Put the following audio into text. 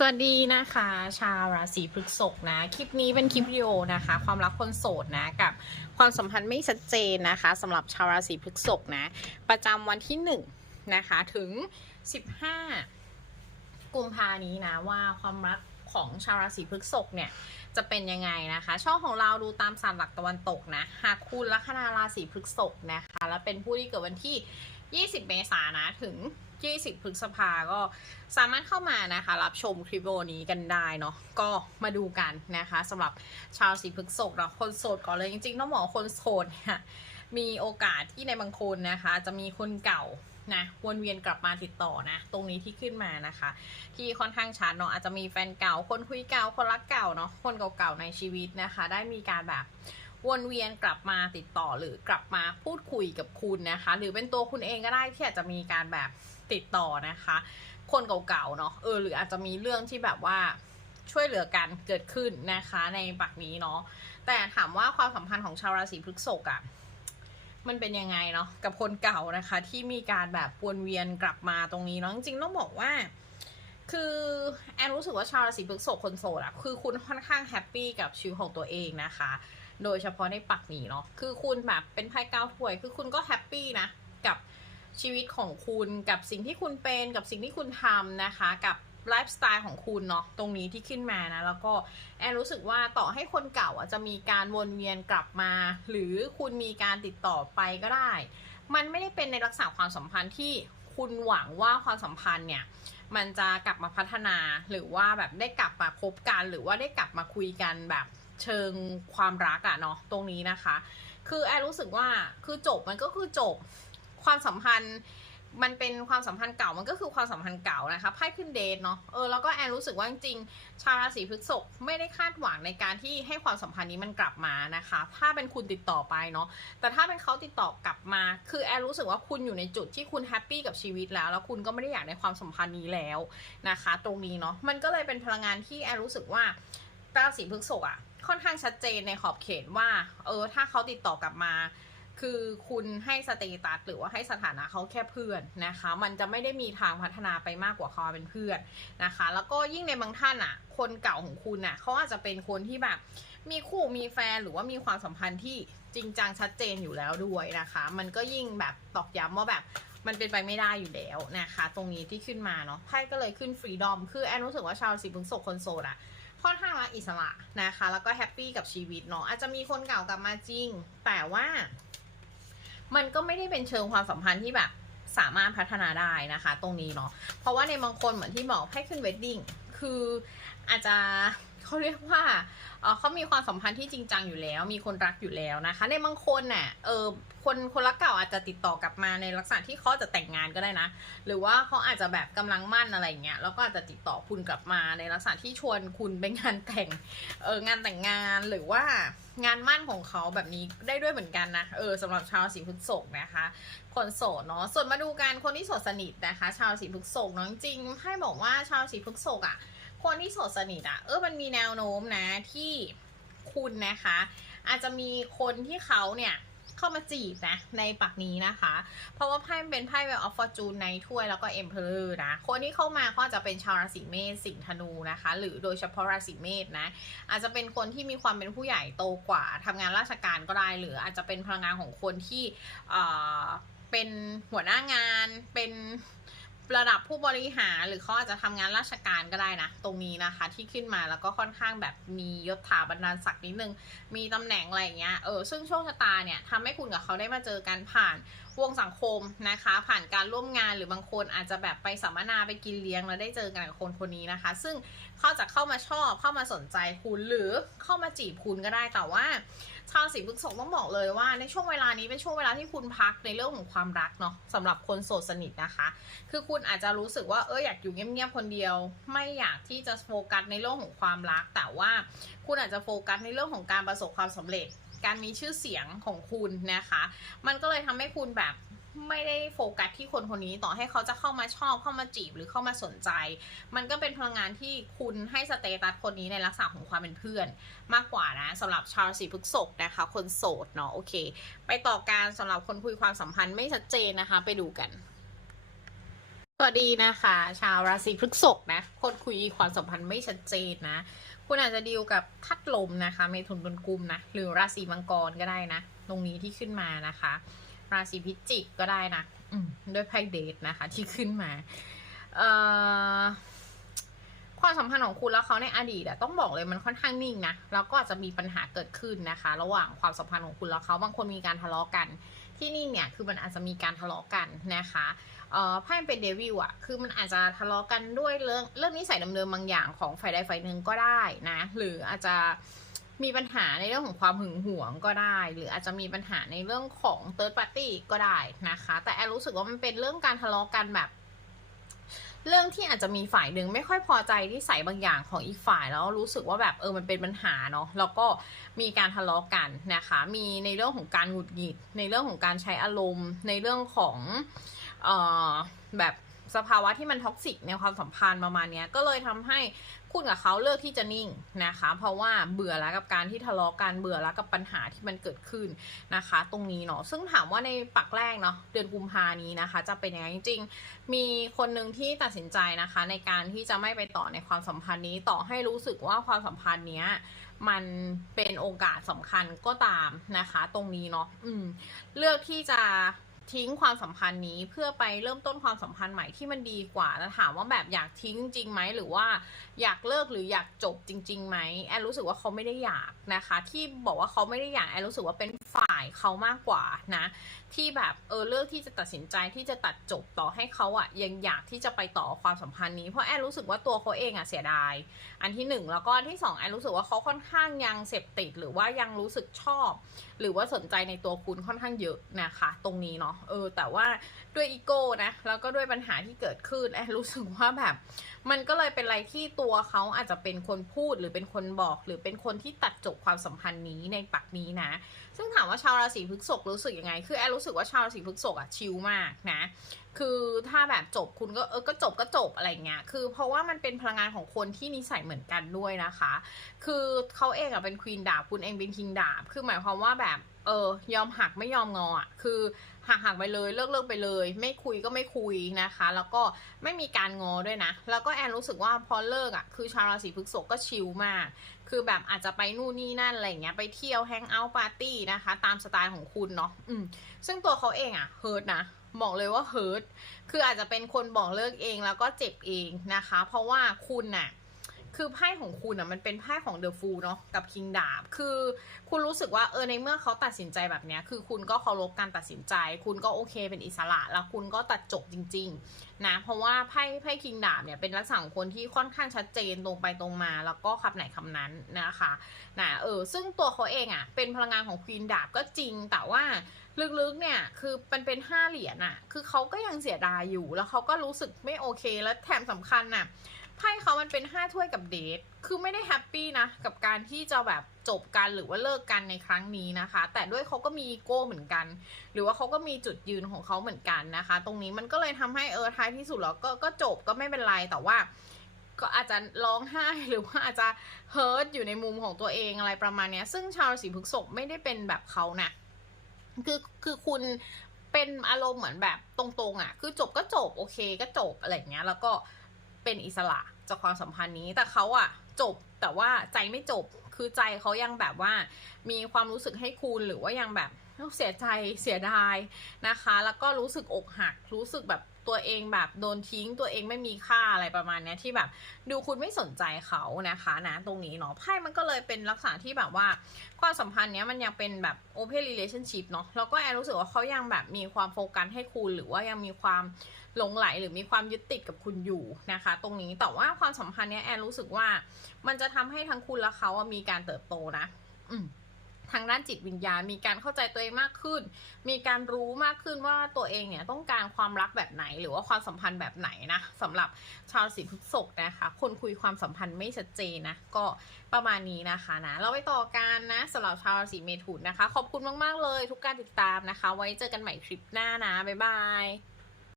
สวัสดีนะคะ ชาวราศีพฤษภนะ คลิปนี้เป็นคลิปวิดีโอนะคะ ความรักคนโสดนะกับความสัมพันธ์ไม่ชัดเจนนะคะสำหรับชาวราศีพฤษภนะ ประจำวันที่1นงนะคะถึง 15 กุมภานี้นะว่าความรักของชาวราศีพฤษภเนี่ยจะเป็นยังไงนะคะ ช่องของเราดูตามศารหลักตะวันตกนะหากคุณลัคนาราศีพฤษภนะคะ และเป็นผู้ที่เกิดวันที่ 20 เมษายนนะถึง 20 พฤษภาก็สามารถเข้ามานะคะ รับชมคลิปวิดีโอนี้กันได้เนาะก็มาดูกันนะคะสำหรับชาวสีพฤษภเราคนโสดก่อนเลยจริงๆต้องบอกคนโสดเนี่ยมีโอกาสที่ในบางคนนะคะ จะมีคนเก่านะวนเวียนกลับมาติดต่อนะ ตรงนี้ที่ขึ้นมานะคะ ที่ค่อนข้างชัดเนาะอาจจะมีแฟนเก่าคนคุยเก่าคนรักเก่าเนาะคนเก่าๆในชีวิตนะคะ ได้มีการแบบ วนเวียนกลับมาติดต่อหรือกลับมาพูดคุยกับคุณนะคะ หรือเป็นตัวคุณเองก็ได้ที่อาจจะมีการแบบติดต่อนะคะ คนเก่าๆเนาะเออหรืออาจจะมีเรื่องที่แบบว่าช่วยเหลือกันเกิดขึ้นนะคะในปักนี้เนาะแต่ถามว่าความสัมพันธ์ของชาวราศีพฤษภอะมันเป็นยังไงเนาะกับคนเก่านะคะ ที่มีการแบบวนเวียนกลับมาตรงนี้เนาะจริงๆต้องบอกว่า คือแอนรู้สึกว่าชาวราศีพฤษภคนโสดอะคือคุณค่อนข้างแฮปปี้กับชีวิตของตัวเองนะคะ โดยเฉพาะในปักนี้เนาะคือคุณแบบเป็นไพ่เก้าถ้วย คือคุณก็แฮปปี้นะกับชีวิตของคุณกับสิ่งที่คุณเป็นกับสิ่งที่คุณทำนะคะ กับไลฟ์สไตล์ของคุณเนาะตรงนี้ที่ขึ้นมานะ แล้วก็แอนรู้สึกว่าต่อให้คนเก่าอะจะมีการวนเวียนกลับมา หรือคุณมีการติดต่อไปก็ได้ มันไม่ได้เป็นในลักษณะความสัมพันธ์ที่คุณหวังว่าความสัมพันธ์เนี่ยมันจะกลับมาพัฒนาหรือว่าแบบได้กลับมาคบกัน หรือว่าได้กลับมาคุยกันแบบ เชิงความรักอะเนาะตรงนี้นะคะ คือแอนรู้สึกว่าคือจบมันก็คือจบความสัมพันธ์มันเป็นความสัมพันธ์เก่ามันก็คือความสัมพันธ์เก่านะคะไพ่ขึ้นเดทเนาะเออแล้วก็แอนรู้สึกว่าจริงๆชาวราศีพฤษภไม่ได้คาดหวังในการที่ให้ความสัมพันธ์นี้มันกลับมานะคะ ถ้าเป็นคุณติดต่อไปเนาะแต่ถ้าเป็นเขาติดต่อกลับมา คือแอนรู้สึกว่าคุณอยู่ในจุดที่คุณแฮปปี้กับชีวิตแล้ว แล้วคุณก็ไม่ได้อยากในความสัมพันธ์นี้แล้วนะคะ ตรงนี้เนาะมันก็เลยเป็นพลังงานที่แอนรู้สึกว่าราศีพฤษภอะ ค่อนข้างชัดเจนในขอบเขตว่า เออ ถ้าเขาติดต่อกลับมา คือคุณให้สเตตัสหรือว่าให้สถานะเขาแค่เพื่อนนะคะ มันจะไม่ได้มีทางพัฒนาไปมากกว่าความเป็นเพื่อนนะคะ แล้วก็ยิ่งในบางท่านอะ คนเก่าของคุณอะเขาอาจจะเป็นคนที่แบบมีคู่มีแฟนหรือว่ามีความสัมพันธ์ที่จริงจังชัดเจนอยู่แล้วด้วยนะคะ มันก็ยิ่งแบบตอกย้ำว่าแบบมันเป็นไปไม่ได้อยู่แล้วนะคะ ตรงนี้ที่ขึ้นมาเนาะไพ่ก็เลยขึ้นฟรีดอมคือแอนรู้สึกว่าชาวราศีพฤษภคนโสดอะ ค่อนข้างรักอิสระนะคะ แล้วก็แฮปปี้กับชีวิตเนาะอาจจะมีคนเก่ากลับมาจริง แต่ว่า มันก็ไม่ได้เป็นเชิงความสัมพันธ์ที่แบบสามารถพัฒนาได้นะคะ ตรงนี้เนาะเพราะว่าในบางคนเหมือนที่บอกให้ขึ้นเวดดิ้งคืออาจจะ เขาเรียกว่าเอ่อเขามีความสัมพันธ์ที่จริงจังอยู่แล้ว มีคนรักอยู่แล้วนะคะ ในบางคนน่ะเออคนคนรักเก่าอาจจะติดต่อกลับมาในลักษณะที่เขาจะแต่งงานก็ได้นะ หรือว่าเขาอาจจะแบบกำลังมั่นอะไรเงี้ยแล้วก็อาจจะติดต่อคุณกลับมาในลักษณะที่ชวนคุณไปงานแต่งเอองานแต่งงานหรือว่างานมั่นของเขาแบบนี้ได้ด้วยเหมือนกันนะเออสำหรับชาวราศีพฤษภนะคะ คนโสดเนาะส่วนมาดูการคนที่โสดสนิทนะคะ ชาวราศีพฤษภเนาะจริงให้บอกว่าชาวราศีพฤษภอะ คนที่โสดสนิทอะเออมันมีแนวโน้มนะที่คุณนะคะ อาจจะมีคนที่เขาเนี่ยเข้ามาจีบนะในปักนี้นะคะ เพราะว่าไพ่เป็นไพ่แบบออฟฟอร์จูนในถ้วยแล้วก็เอ็มเพลอร์นะ คนที่เข้ามาเขาอาจจะเป็นชาวราศีเมษสิงห์ธนูนะคะ หรือโดยเฉพาะราศีเมษนะ อาจจะเป็นคนที่มีความเป็นผู้ใหญ่โตกว่าทำงานราชการก็ได้หรืออาจจะเป็นพลังงานของคนที่เอ่อเป็นหัวหน้างานเป็น ระดับผู้บริหารหรือเขาอาจจะทำงานราชการก็ได้นะ ตรงนี้นะคะ ที่ขึ้นมาแล้วก็ค่อนข้างแบบมียศถาบรรดาศักดิ์นิดนึง มีตำแหน่งอะไรอย่างเงี้ยเออซึ่งโชคชะตาเนี่ยทำให้คุณกับเขาได้มาเจอกันผ่าน วงสังคมนะคะ ผ่านการร่วมงานหรือบางคนอาจจะแบบไปสัมมนาไปกินเลี้ยงแล้วได้เจอกันกับคนคนนี้นะคะ ซึ่งเขาจะเข้ามาชอบเข้ามาสนใจคุณหรือเข้ามาจีบคุณก็ได้แต่ว่าชาวสีพฤษภต้องบอกเลยว่าในช่วงเวลานี้เป็นช่วงเวลาที่คุณพักในเรื่องของความรักเนาะสำหรับคนโสดสนิทนะคะ คือคุณอาจจะรู้สึกว่าเอออยากอยู่เงียบๆคนเดียว ไม่อยากที่จะโฟกัสในเรื่องของความรัก แต่ว่าคุณอาจจะโฟกัสในเรื่องของการประสบความสำเร็จ การมีชื่อเสียงของคุณนะคะ มันก็เลยทำให้คุณแบบไม่ได้โฟกัสที่คนคนนี้ต่อให้เขาจะเข้ามาชอบเข้ามาจีบหรือเข้ามาสนใจ มันก็เป็นพลังงานที่คุณให้สเตตัสคนนี้ในลักษณะของความเป็นเพื่อน มากกว่านะสำหรับชาวราศีพฤษภนะคะ คนโสดเนาะโอเค ไปต่อการสำหรับคนคุยความสัมพันธ์ไม่ชัดเจนนะคะ ไปดูกันสวัสดีนะคะ ชาวราศีพฤษภนะคนคุยความสัมพันธ์ไม่ชัดเจนนะ คุณอาจจะดีลกับทัดลมนะคะเมถุนตุลกุมนะหรือราศีมังกรก็ได้นะ ตรงนี้ที่ขึ้นมานะคะ ราศีพิจิกก็ได้นะด้วยไพ่เดทนะคะที่ขึ้นมาความสัมพันธ์ของคุณแล้วเขาในอดีตอะต้องบอกเลยมันค่อนข้างนิ่งนะแล้วก็อาจจะมีปัญหาเกิดขึ้นนะคะ ระหว่างความสัมพันธ์ของคุณแล้วเขาบางคนมีการทะเลาะกัน ที่นี่เนี่ยคือมันอาจจะมีการทะเลาะกันนะคะ ไพ่เป็นเดวิลอะคือมันอาจจะทะเลาะกันด้วยเรื่องเรื่องนิสัยเดิมๆบางอย่างของฝ่ายใดฝ่ายหนึ่งก็ได้นะ หรืออาจจะมีปัญหาในเรื่องของความหึงหวงก็ได้ หรืออาจจะมีปัญหาในเรื่องของ third party ก็ได้นะคะ แต่แอนรู้สึกว่ามันเป็นเรื่องการทะเลาะกันแบบ เรื่องที่อาจจะมีฝ่ายหนึ่งไม่ค่อยพอใจที่ใส่บางอย่างของอีกฝ่ายแล้วรู้สึกว่าแบบเออมันเป็นปัญหาเนาะแล้วก็มีการทะเลาะกันนะคะ มีในเรื่องของการหงุดหงิด ในเรื่องของการใช้อารมณ์ ในเรื่องของ เอ่อแบบสภาวะที่มันท็อกซิกในความสัมพันธ์ประมาณนี้ก็เลยทำให้คุณกับเขาเลือกที่จะนิ่งนะคะ เพราะว่าเบื่อแล้วกับการที่ทะเลาะกันเบื่อแล้วกับปัญหาที่มันเกิดขึ้นนะคะ ตรงนี้เนาะซึ่งถามว่าในปักแรกเนาะเดือนกุมภานี้นะคะ จะเป็นยังไงจริงๆ มีคนหนึ่งที่ตัดสินใจนะคะ ในการที่จะไม่ไปต่อในความสัมพันธ์นี้ต่อให้รู้สึกว่าความสัมพันธ์เนี้ยมันเป็นโอกาสสำคัญก็ตามนะคะ ตรงนี้เนาะอืมเลือกที่จะ ทิ้งความสัมพันธ์นี้เพื่อไปเริ่มต้นความสัมพันธ์ใหม่ที่มันดีกว่าแล้วถามว่าแบบอยากทิ้งจริงไหมหรือว่าอยากเลิกหรืออยากจบจริงๆไหมแอนรู้สึกว่าเขาไม่ได้อยากนะคะ ที่บอกว่าเขาไม่ได้อยากแอนรู้สึกว่าเป็นฝ่ายเขามากกว่านะ ที่แบบเออเลือกที่จะตัดสินใจที่จะตัดจบต่อให้เขาอะยังอยากที่จะไปต่อความสัมพันธ์นี้เพราะแอนรู้สึกว่าตัวเขาเองอะ่ะเสียดาย อันที่หนึ่งแล้วก็อันที่สองแอนรู้สึกว่าเขาค่อนข้างยังเสพติดหรือว่ายังรู้สึกชอบ หรือว่าสนใจในตัวคุณค่อนข้างเยอะนะคะ ตรงนี้เนาะเออ แต่ว่าด้วยอีโก้นะแล้วก็ด้วยปัญหาที่เกิดขึ้นแอนรู้สึกว่าแบบ มันก็เลยเป็นอะไรที่ตัวเขาอาจจะเป็นคนพูดหรือเป็นคนบอก หรือเป็นคนที่ตัดจบความสัมพันธ์นี้ในปักนี้นะ ซึ่งถามว่าชาวราศีพฤษภรู้สึกยังไง คือแอนรู้สึกว่าชาวราศีพฤษภอะชิลมากนะคือถ้าแบบจบคุณก็เออก็จบก็จบอะไรเงี้ย คือเพราะว่ามันเป็นพลังงานของคนที่นิสัยเหมือนกันด้วยนะคะ คือเขาเองอะเป็นควีนดาบคุณเองเป็นคิงดาบ คือหมายความว่าแบบ เออยอมหักไม่ยอมงออะคือหักหักไปเลยเลิกเลิกไปเลย ไม่คุยก็ไม่คุยนะคะ แล้วก็ไม่มีการงอด้วยนะ แล้วก็แอนรู้สึกว่าพอเลิกอะคือชาวราศีพฤษภก็ชิลมาก คือแบบอาจจะไปนู่นนี่นั่นอะไรเงี้ยไปเที่ยวแฮงเอาท์ปาร์ตี้นะคะ ตามสไตล์ของคุณเนาะอืมซึ่งตัวเขาเองอะเฮิร์ตนะบอกเลยว่าเฮิร์ตคืออาจจะเป็นคนบอกเลิกเองแล้วก็เจ็บเองนะคะ เพราะว่าคุณน่ะ คือไพ่ของคุณอะมันเป็นไพ่ของเดอะฟูเนาะกับคิงดาบ คือคุณรู้สึกว่าเออในเมื่อเขาตัดสินใจแบบเนี้ยคือคุณก็เคารพการตัดสินใจ คุณก็โอเคเป็นอิสระ แล้วคุณก็ตัดจบจริง ๆ นะ เพราะว่าไพ่ไพ่คิงดาบเนี่ยเป็นลักษณะของคนที่ค่อนข้างชัดเจนตรงไปตรงมา แล้วก็คำไหนคำนั้นนะคะนะเออซึ่งตัวเขาเองอะเป็นพลังงานของควีนดาบก็จริงแต่ว่า ลึกๆเนี่ยคือมันเป็นห้าเหรียญอะคือเขาก็ยังเสียดายอยู่แล้วเขาก็รู้สึกไม่โอเคแล้วแถมสำคัญน่ะไพ่เขามันเป็นห้าถ้วยกับเดท คือไม่ได้แฮปปี้นะ กับการที่จะแบบจบกันหรือว่าเลิกกันในครั้งนี้นะคะ แต่ด้วยเขาก็มีอีโก้เหมือนกัน หรือว่าเขาก็มีจุดยืนของเขาเหมือนกันนะคะ ตรงนี้มันก็เลยทำให้เออท้ายที่สุดแล้วก็ก็จบก็ไม่เป็นไรแต่ว่า ก็อาจจะร้องไห้หรือว่าอาจจะเฮิร์ตอยู่ในมุมของตัวเองอะไรประมาณนี้ซึ่งชาวราศีพฤษภไม่ได้เป็นแบบเขานะ คือคือคุณเป็นอารมณ์เหมือนแบบตรงๆอะ คือจบก็จบโอเคก็จบอะไรเงี้ย แล้วก็เป็นอิสระจากความสัมพันธ์นี้แต่เขาอะ จบแต่ว่าใจไม่จบคือใจเขายังแบบว่า มีความรู้สึกให้คุณหรือว่ายังแบบ เสียใจเสียดายนะคะ แล้วก็รู้สึกอกหัก รู้สึกแบบตัวเองแบบโดนทิ้งตัวเองไม่มีค่าอะไรประมาณนี้ที่แบบ ดูคุณไม่สนใจเขานะคะนะตรงนี้เนาะไพ่มันก็เลยเป็นลักษณะที่แบบว่า ความสัมพันธ์เนี้ยมันยังเป็นแบบ open relationship เนาะแล้วก็แอนรู้สึกว่าเขายังแบบมีความโฟกัสให้คุณ หรือว่ายังมีความหลงไหลหรือมีความยึดติดกับคุณอยู่นะคะ ตรงนี้แต่ว่าความสัมพันธ์เนี้ยแอนรู้สึกว่า มันจะทำให้ทั้งคุณและเขามีการเติบโตนะ อืม ทางด้านจิตวิญญาณ มีการเข้าใจตัวเองมากขึ้น มีการรู้มากขึ้นว่าตัวเองเนี่ยต้องการความรักแบบไหน หรือว่าความสัมพันธ์แบบไหนนะสำหรับชาวราศีพฤษภนะคะ คนคุยความสัมพันธ์ไม่ชัดเจนนะ ก็ประมาณนี้นะคะนะ เราไปต่อกันนะสำหรับชาวราศีเมถุนนะคะ ขอบคุณมาก ๆ เลยทุกการติดตามนะคะ ไว้เจอกันใหม่คลิปหน้านะ บ๊ายบาย